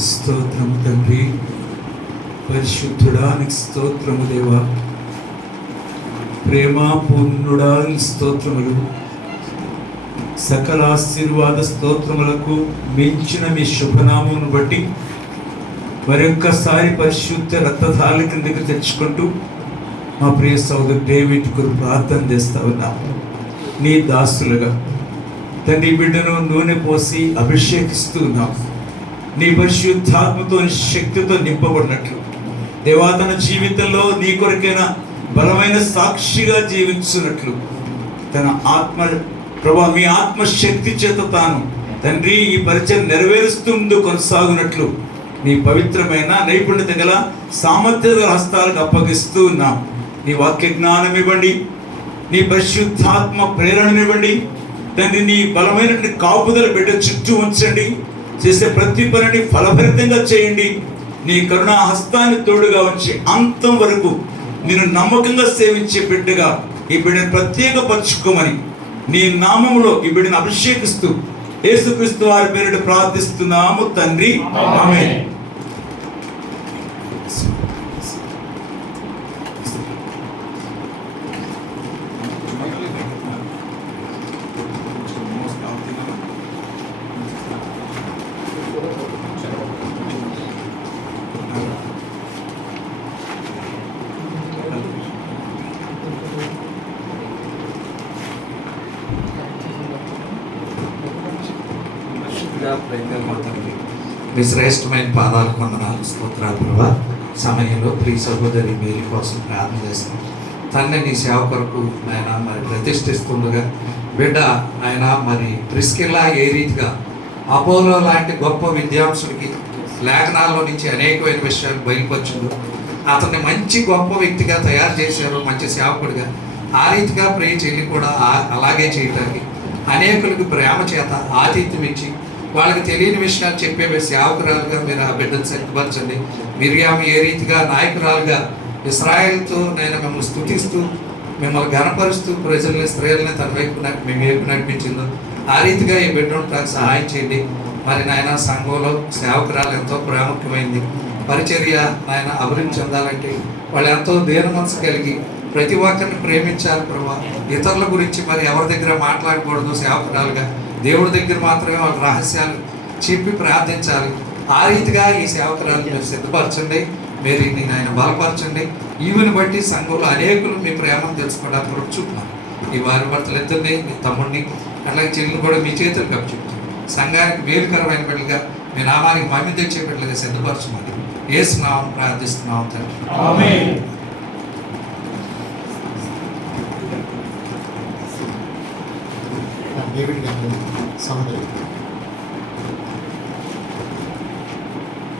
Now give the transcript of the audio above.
స్తోత్రము తండ్రి, పరిశుద్ధుడానికి స్తోత్రము దేవా, ప్రేమాపూర్ణుడానికి స్తోత్రములు, సకల ఆశీర్వాద స్తోత్రములకు మించిన మీ శుభనామమును బట్టి మరొక్కసారి పరిశుద్ధ రక్తధాలి కిందకి తెచ్చుకుంటూ మా ప్రియ సోదరు డేవిడ్ కొరకు ప్రార్థన చేస్తా ఉన్నాము. నీ దాసులుగా తండ్రి బిడ్డను నూనె పోసి అభిషేకిస్తూ ఉన్నాము. నీ పరిశుద్ధాత్మతో శక్తితో నింపబడినట్లు దేవా, తన జీవితంలో నీ కొరకైన బలమైన సాక్షిగా జీవించున్నట్లు తన ఆత్మ ప్రభా మీ ఆత్మశక్తి చేత తాను తండ్రి ఈ పరిచయం నెరవేరుస్తూ కొనసాగునట్లు నీ పవిత్రమైన నైపుణ్యత గల సామర్థ్య హస్తాలకు అప్పగిస్తూ ఉన్నాం. నీ వాక్య జ్ఞానం ఇవ్వండి, నీ పరిశుద్ధాత్మ ప్రేరణనివ్వండి తండ్రి. నీ బలమైనటువంటి కాపుదల బిడ్డ చుట్టూ ఉంచండి. చేసే ప్రతి పనిని ఫలభరితంగా చేయండి. నీ కరుణా హస్తాన్ని తోడుగా ఉంచి అంతం వరకు నేను నమ్మకంగా సేవించే బిడ్డగా ఈ బిడ్డను ప్రత్యేకపరచుకోమని నీ నామములో ఈ బిడ్డను అభిషేకిస్తూ యేసుక్రీస్తు వారి పేరిట ప్రార్థిస్తున్నాము తండ్రి, ఆమేన్. మీ శ్రేష్టమైన పాదాలకు వందనాలు, స్తోత్రాలు ప్రభా. సమయంలో ప్రియ సహోదరి మేరీ కోసం ప్రార్థన చేస్తాం. తండ్రి నీ సేవ కొరకు ఆయన మరి ప్రతిష్ఠిస్తుండగా బిడ్డ ఆయన మరి ప్రిస్కిల్లా ఏ రీతిగా అపోలో లాంటి గొప్ప విద్యాంసుడికి లేఖనాల్లో నుంచి అనేకమైన విషయాలు బయలుపరిచిందో, అతన్ని మంచి గొప్ప వ్యక్తిగా తయారు చేశారు, మంచి సేవకుడిగా. ఆ రీతిగా ప్రియ చెల్లి కూడా అలాగే చేయటానికి అనేకులకు ప్రేమ చేత ఆతిథ్యం ఇచ్చి వాళ్ళకి తెలియని విషయాలు చెప్పే సేవకురాలుగా మీరు ఆ బిడ్డను సిద్ధపరచండి. మిర్యాము ఏ రీతిగా నాయకురాలుగా ఇశ్రాయేలుతో నేను మిమ్మల్ని స్తుతిస్తూ మిమ్మల్ని ఘనపరుస్తూ ప్రజల్ని స్త్రీలని తన వైపు మేము వైపు నడిపించిందో ఆ రీతిగా ఈ బిడ్డను నాకు సహాయం చేయండి. మరి నాయన సంఘంలో సేవకురాలు ఎంతో ప్రాముఖ్యమైంది. పరిచర్య నాయన అభివృద్ధి చెందాలంటే వాళ్ళు ఎంతో దీన మనసు కలిగి ప్రతి ఒక్కరిని ప్రేమించాలి ప్రభా. ఇతరుల గురించి మరి ఎవరి దగ్గర మాట్లాడకూడదు. సేవకురాలుగా దేవుడి దగ్గర మాత్రమే వాళ్ళ రహస్యాలు చెప్పి ప్రార్థించాలి. ఆ రీతిగా ఈ సేవకురాలు మీరు సిద్ధపరచండి. మీరు ఆయన బలపరచండి. ఈమెను బట్టి సంఘంలో అనేకులు మీ ప్రేమను తెలుసుకోవడానికి కూడా చూపున్నాను. ఈ వారి భర్తలు ఇద్దరిని, మీ తమ్ముడిని అట్లాగే చెల్లిని కూడా మీ చేతులు కప్పిచెప్తాను. సంఘానికి మేలుకరమైన బిడ్డలుగా మీ నామానికి మహిమ తెచ్చే బిడ్డలుగా సిద్ధపరచమని యేసు నామం ప్రార్థిస్తున్నాం తండ్రి, ఆమేన్. డేవిడ్ గారు సహోదరు